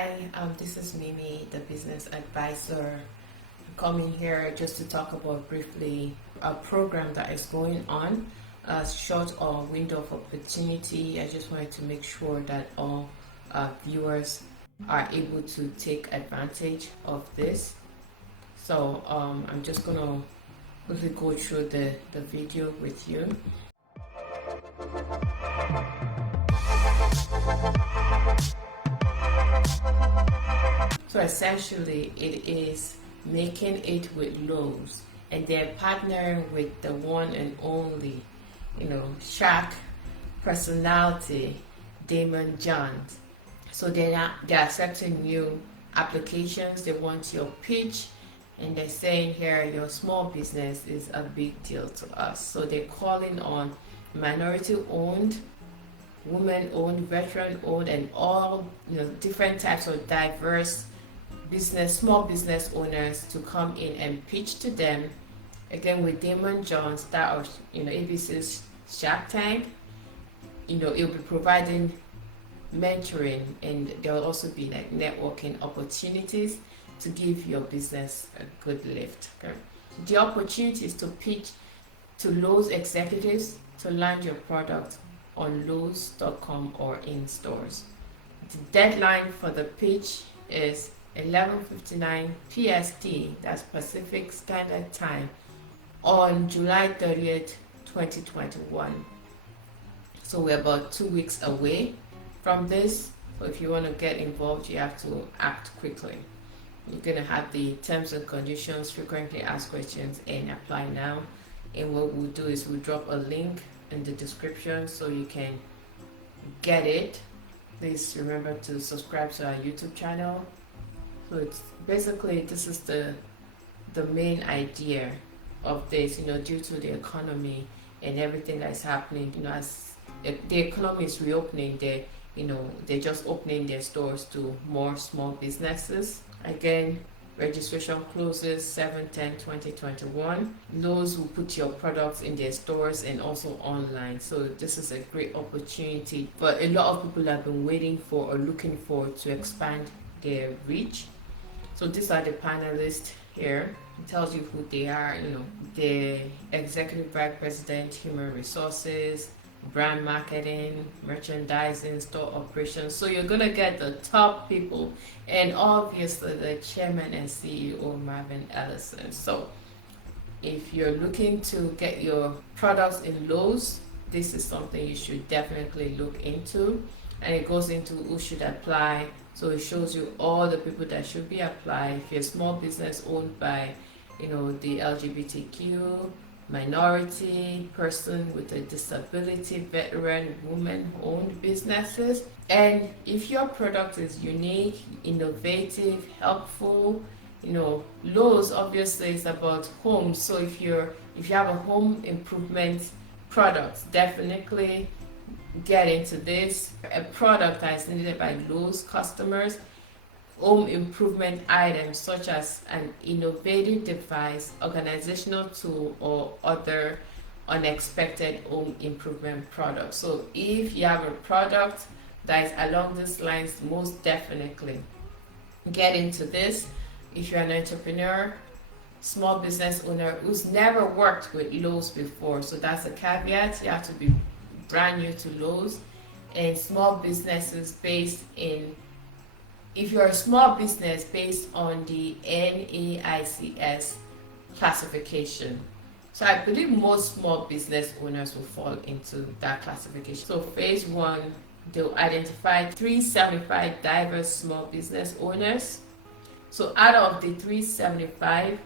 Hi, this is Mimi, the business advisor, coming here just to talk about briefly a program that is going on, a short window of opportunity. I just wanted to make sure that all viewers are able to take advantage of this. So I'm just going to quickly go through the video with you. So essentially, it is making it with Lowe's, and they're partnering with the one and only, Shark personality, Damon Johns. So they're accepting new applications. They want your pitch, and they're saying here your small business is a big deal to us. So they're calling on minority-owned, women-owned, veteran-owned, and all different types of diverse small business owners to come in and pitch to them. Again, with Damon Johns, star of ABC's Shark Tank, it will be providing mentoring, and there will also be like networking opportunities to give your business a good lift. Okay? The opportunity is to pitch to Lowe's executives to land your product on Lowes.com or in stores. The deadline for the pitch is 11:59 PST, that's Pacific Standard Time, on July 30th, 2021. So we're about 2 weeks away from this. So if you want to get involved, you have to act quickly. You're going to have the terms and conditions, frequently asked questions, and apply now. And what we'll do is we'll drop a link in the description so you can get it. Please remember to subscribe to our YouTube channel. So it's basically, this is the main idea of this, due to the economy and everything that's happening, as the economy is reopening, they're just opening their stores to more small businesses. Again, registration closes 7/10/2021. Lowe's will put your products in their stores and also online. So this is a great opportunity. But a lot of people have been waiting for or looking forward to expand their reach. So these are the panelists here. It tells you who they are, the Executive Vice President, Human Resources, Brand Marketing, Merchandising, Store Operations. So you're going to get the top people, and obviously the Chairman and CEO, Marvin Ellison. So if you're looking to get your products in Lowe's, this is something you should definitely look into. And it goes into who should apply. So it shows you all the people that should be applied. If you're a small business owned by, the LGBTQ, minority, person with a disability, veteran, women-owned businesses. And if your product is unique, innovative, helpful, Lowe's obviously is about homes. So if you have a home improvement product, definitely get into this. A product that is needed by Lowe's customers, home improvement items such as an innovative device, organizational tool, or other unexpected home improvement products. So if you have a product that is along these lines, most definitely get into this. If you're an entrepreneur, small business owner who's never worked with Lowe's before, so that's a caveat. You have to be brand new to Lowe's. And small businesses if you're a small business based on the NAICS classification. So I believe most small business owners will fall into that classification. So phase one, they'll identify 375 diverse small business owners. So out of the 375,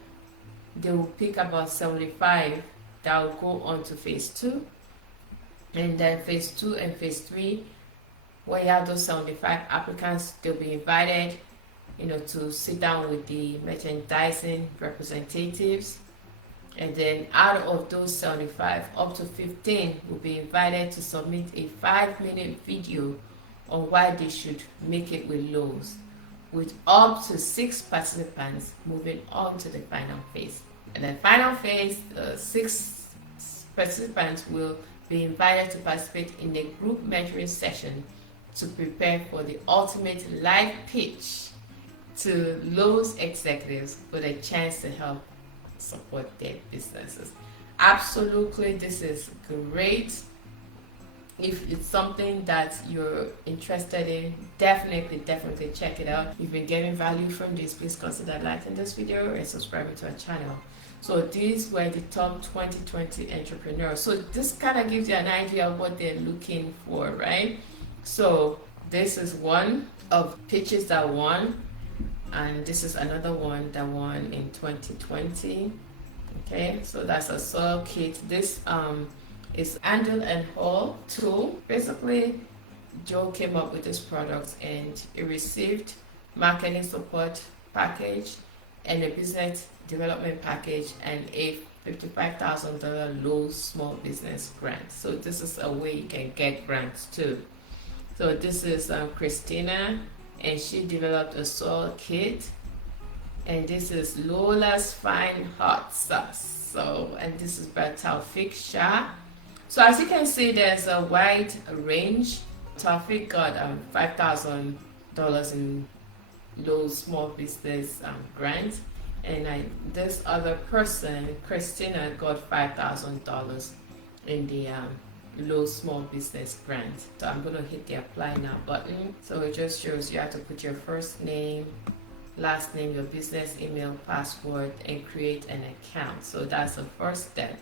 they will pick about 75 that will go on to phase two. And then phase two and phase three, when you have those 75 applicants, they'll be invited, to sit down with the merchandising representatives. And then out of those 75, up to 15 will be invited to submit a 5-minute video on why they should make it with Lowe's, with up to 6 participants moving on to the final phase. And then final phase, 6 participants will be invited to participate in a group mentoring session to prepare for the ultimate live pitch to Lowe's executives with a chance to help support their businesses. Absolutely, this is great. If it's something that you're interested in, definitely check it out. If you've been getting value from this, please consider liking this video and subscribing to our channel. So these were the top 2020 entrepreneurs. So this kind of gives you an idea of what they're looking for, right? So this is one of pitches that won, and this is another one that won in 2020. Okay, so that's a soil kit. This is Handle and Haul tool. Basically, Joe came up with this product and it received marketing support package and a business development package and a $55,000 Lowe small business grant. So this is a way you can get grants too. So this is Christina, and she developed a soil kit, and this is Lola's Fine Hot Sauce. So, and this is by Taufik Shah. So as you can see, there's a wide range. Taufik got $5,000 in Lowe small business grant, and this other person, Christina, got $5,000 in the Lowe small business grant. So I'm going to hit the apply now button. So it just shows you have to put your first name, last name, your business email, password, and create an account. So that's the first step.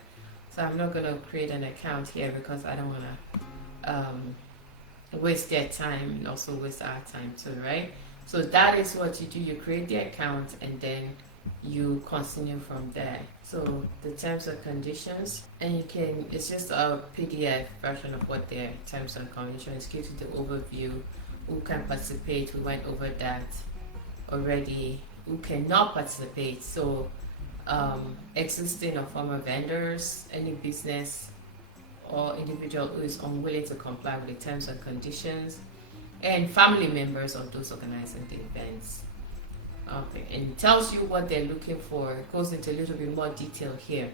So I'm not going to create an account here because I don't want to waste their time and also waste our time too, right? So that is what you do. You create the account and then you continue from there. So the terms and conditions, and you can, it's just a PDF version of what their terms and conditions gives you the overview, who can participate. We went over that already. Who cannot participate. So existing or former vendors, any business or individual who is unwilling to comply with the terms and conditions, and family members of those organizing the events. Okay, and it tells you what they're looking for. It goes into a little bit more detail here.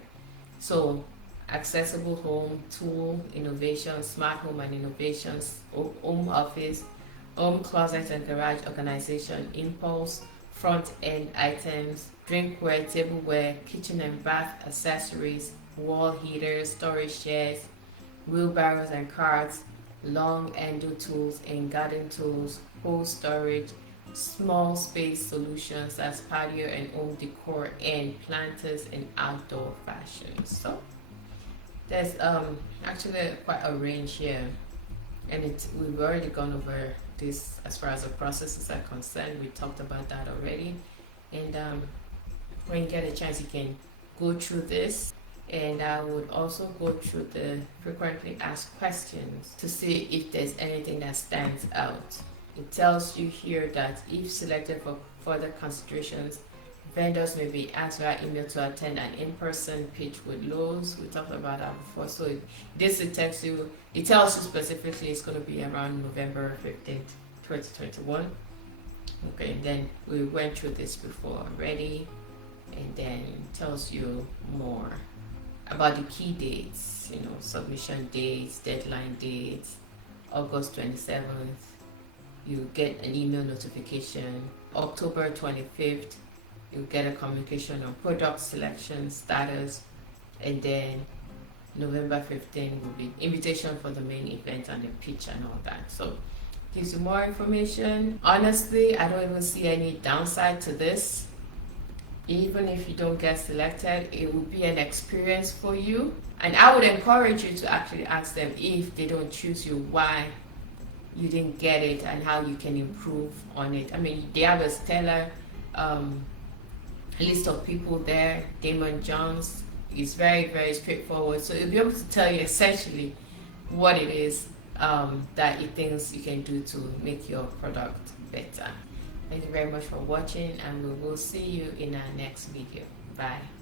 So accessible home, tool, innovation, smart home and innovations, home office, home closet and garage organization, impulse, front end items, drinkware, tableware, kitchen and bath accessories, wall heaters, storage sheds, wheelbarrows and carts, long handle tools and garden tools, whole storage, small space solutions as patio and home decor, and planters and outdoor fashion. So there's actually quite a range here, and we've already gone over this as far as the processes are concerned. We talked about that already, and when you get a chance, you can go through this, and I would also go through the frequently asked questions to see if there's anything that stands out. It tells you here that if selected for further considerations, vendors may be asked via email to attend an in-person pitch with Lowe's. We talked about that before. So it tells you specifically it's going to be around November 15th, 2021. Okay, and then we went through this before already, and then it tells you more about the key dates, submission dates, deadline dates. August 27th, you get an email notification. October 25th, you get a communication on product selection status, and then November 15th will be invitation for the main event and the pitch and all that. So gives you more information. Honestly, I don't even see any downside to this. Even if you don't get selected, it will be an experience for you. And I would encourage you to actually ask them, if they don't choose you, why you didn't get it and how you can improve on it. I mean, they have a stellar list of people there. Damon Jones is very, very straightforward. So he'll be able to tell you essentially what it is that he thinks you can do to make your product better. Thank you very much for watching, and we will see you in our next video. Bye.